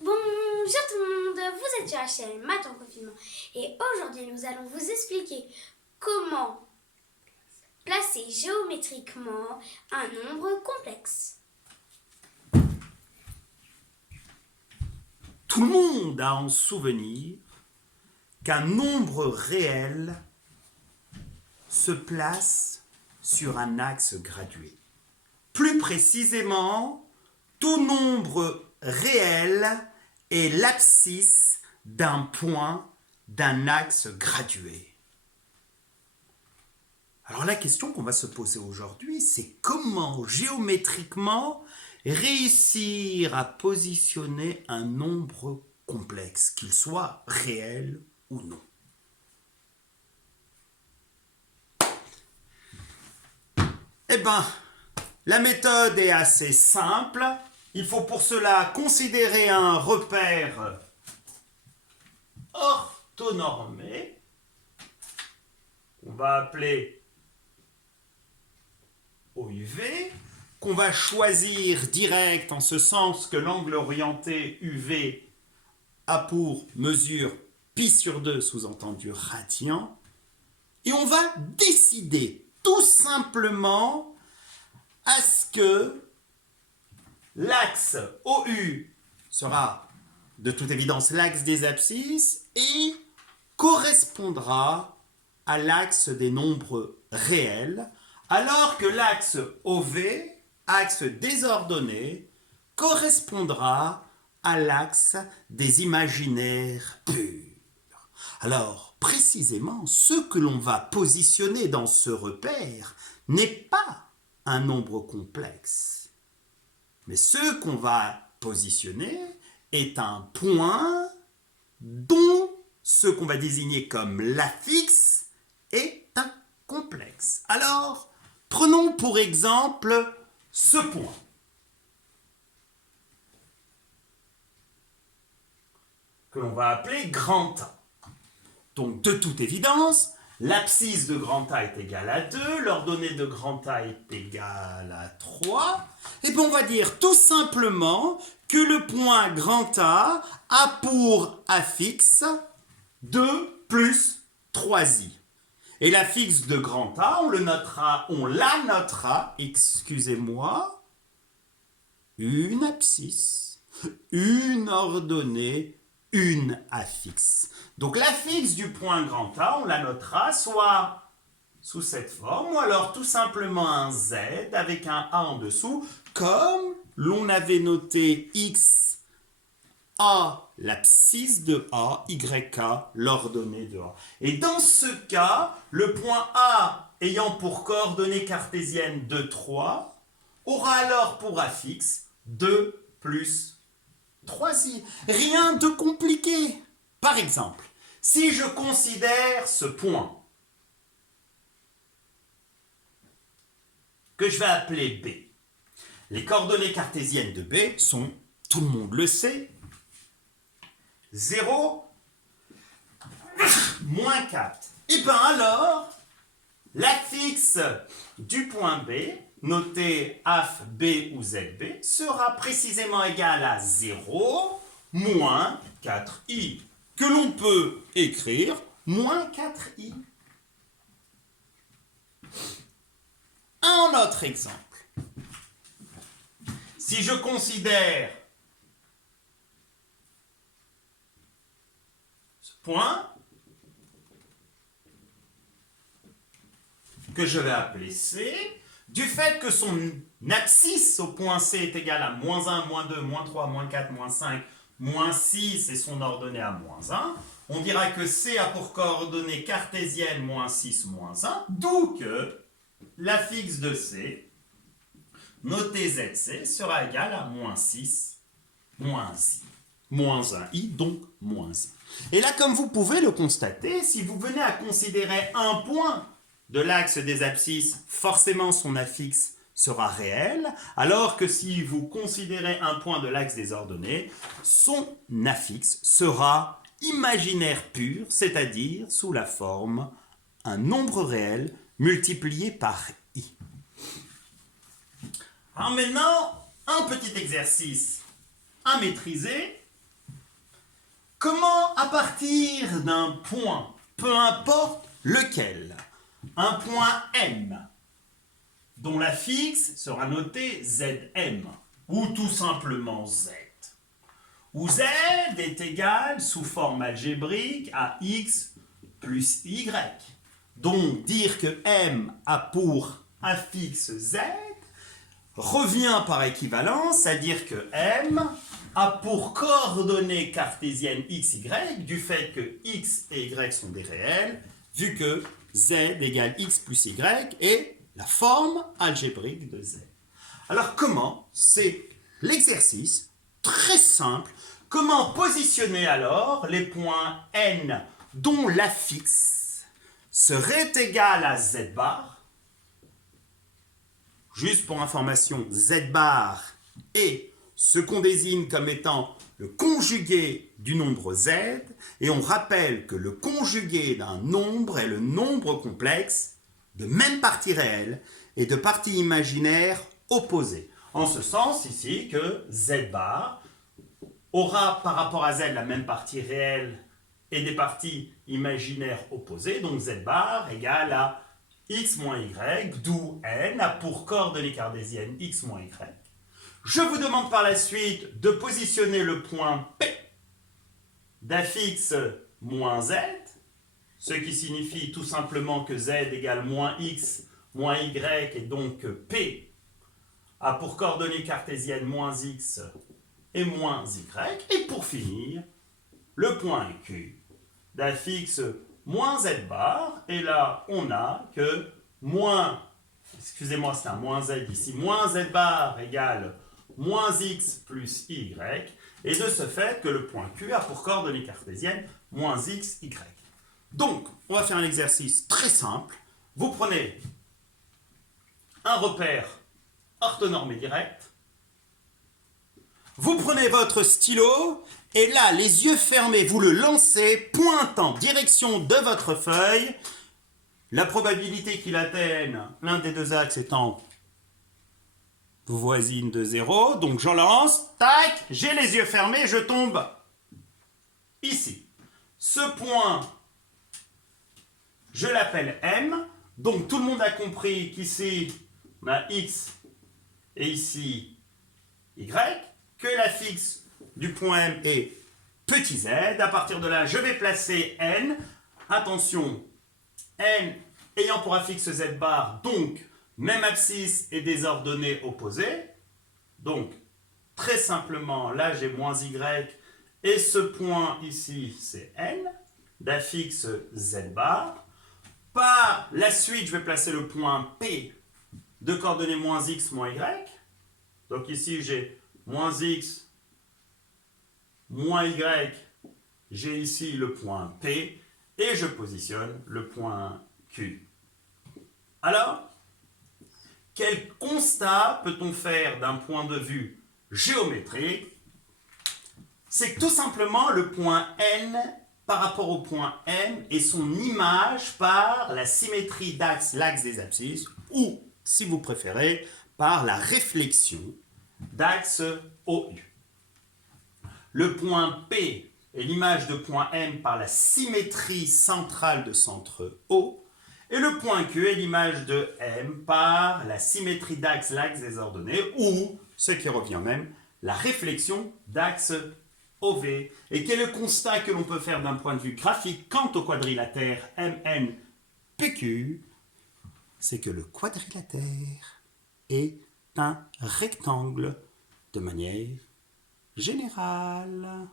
Bonjour tout le monde, vous êtes sur HTML Maths en confinement et aujourd'hui nous allons vous expliquer comment placer géométriquement un nombre complexe. Tout le monde a en souvenir qu'un nombre réel se place sur un axe gradué. Plus précisément, tout nombre réel est l'abscisse d'un point d'un axe gradué. Alors la question qu'on va se poser aujourd'hui, c'est comment géométriquement réussir à positionner un nombre complexe, qu'il soit réel ou non. Eh bien, la méthode est assez simple. Il faut pour cela considérer un repère orthonormé, qu'on va appeler OUV, qu'on va choisir direct en ce sens que l'angle orienté UV a pour mesure pi sur 2, sous-entendu radian, et on va décider tout simplement à ce que l'axe OU sera de toute évidence l'axe des abscisses et correspondra à l'axe des nombres réels, alors que l'axe OV, axe désordonné, correspondra à l'axe des imaginaires purs. Alors, précisément, ce que l'on va positionner dans ce repère n'est pas un nombre complexe, mais ce qu'on va positionner est un point dont ce qu'on va désigner comme l'affixe est un complexe. Alors, prenons pour exemple ce point. Que l'on va appeler grand A. Donc, de toute évidence, l'abscisse de grand A est égale à 2, l'ordonnée de grand A est égale à 3. Et bien, on va dire tout simplement que le point grand A a pour affixe 2 plus 3i. Et l'affixe de grand A, on la notera, excusez-moi, une abscisse, une ordonnée, une affixe. Donc l'affixe du point grand A, on la notera soit sous cette forme, ou alors tout simplement un Z avec un A en dessous, comme l'on avait noté X, A, l'abscisse de A, YK, l'ordonnée de A. Et dans ce cas, le point A ayant pour coordonnée cartésienne 2, 3, aura alors pour affixe 2 plus 3i. Rien de compliqué. Par exemple, si je considère ce point que je vais appeler B, les coordonnées cartésiennes de B sont, tout le monde le sait, 0, moins 4. Et bien alors, l'affixe du point B, noté AF B ou ZB, sera précisément égal à 0 moins 4i, que l'on peut écrire moins 4i. Un autre exemple. Si je considère ce point, que je vais appeler C, du fait que son abscisse au point C est égale à moins 1, moins 2, moins 3, moins 4, moins 5, moins 6 et son ordonnée à moins 1, on dira que C a pour coordonnée cartésienne moins 6, moins 1, d'où que l'affixe de C, noté ZC, sera égal à moins 6, moins i. Moins 1i, donc moins 1. Et là, comme vous pouvez le constater, si vous venez à considérer un point de l'axe des abscisses, forcément son affixe sera réel, alors que si vous considérez un point de l'axe des ordonnées, son affixe sera imaginaire pur, c'est-à-dire sous la forme un nombre réel multiplié par i. Alors maintenant, un petit exercice à maîtriser, Comment, à partir d'un point, peu importe lequel, un point M, dont la fixe sera notée Zm, ou tout simplement Z, où Z est égal sous forme algébrique à X plus Y. Donc dire que M a pour affixe Z revient par équivalence à dire que M a pour coordonnées cartésiennes x, y, du fait que x et y sont des réels, vu que z égale x plus y est la forme algébrique de z. Alors comment? C'est l'exercice très simple. Comment positionner alors les points n dont l'affixe serait égal à z bar? Juste pour information, z bar est ce qu'on désigne comme étant le conjugué du nombre z, et on rappelle que le conjugué d'un nombre est le nombre complexe de même partie réelle et de parties imaginaires opposées. En ce sens ici que z bar aura par rapport à z la même partie réelle et des parties imaginaires opposées, donc z bar égale à x moins y, d'où n a pour coordonnées cartésiennes x moins y. Je vous demande par la suite de positionner le point P d'affixe moins Z, ce qui signifie tout simplement que Z égale moins X moins Y, et donc P a pour coordonnées cartésiennes moins X et moins Y. Et pour finir, le point Q d'affixe moins Z bar, et là on a que moins, excusez-moi c'est un moins Z ici, moins Z bar égale moins x plus y, et de ce fait que le point Q a pour coordonnées cartésiennes moins x, y. Donc, on va faire un exercice très simple. Vous prenez un repère orthonormé direct, vous prenez votre stylo, et là, les yeux fermés, vous le lancez, pointant en direction de votre feuille, la probabilité qu'il atteigne l'un des deux axes étant voisine de 0, donc j'en lance, tac, j'ai les yeux fermés, je tombe ici. Ce point, je l'appelle M, donc tout le monde a compris qu'ici, on a X et ici Y, que la fixe du point M est petit z. À partir de là, je vais placer N, attention, N ayant pour affixe Z bar, donc même abscisse et des ordonnées opposées. Donc, très simplement, là j'ai moins y, et ce point ici c'est n, d'affixe z bar. Par la suite, je vais placer le point P de coordonnées moins x moins y. Donc ici j'ai moins x moins y, j'ai ici le point P, et je positionne le point Q. Alors, quel constat peut-on faire d'un point de vue géométrique? C'est que tout simplement le point N par rapport au point M et son image par la symétrie d'axe, l'axe des abscisses, ou, si vous préférez, par la réflexion d'axe OU. Le point P est l'image de point M par la symétrie centrale de centre O, et le point Q est l'image de M par la symétrie d'axe, l'axe des ordonnées, ou, ce qui revient même, la réflexion d'axe OV. Et quel est le constat que l'on peut faire d'un point de vue graphique quant au quadrilatère MNPQ? C'est que le quadrilatère est un rectangle de manière générale.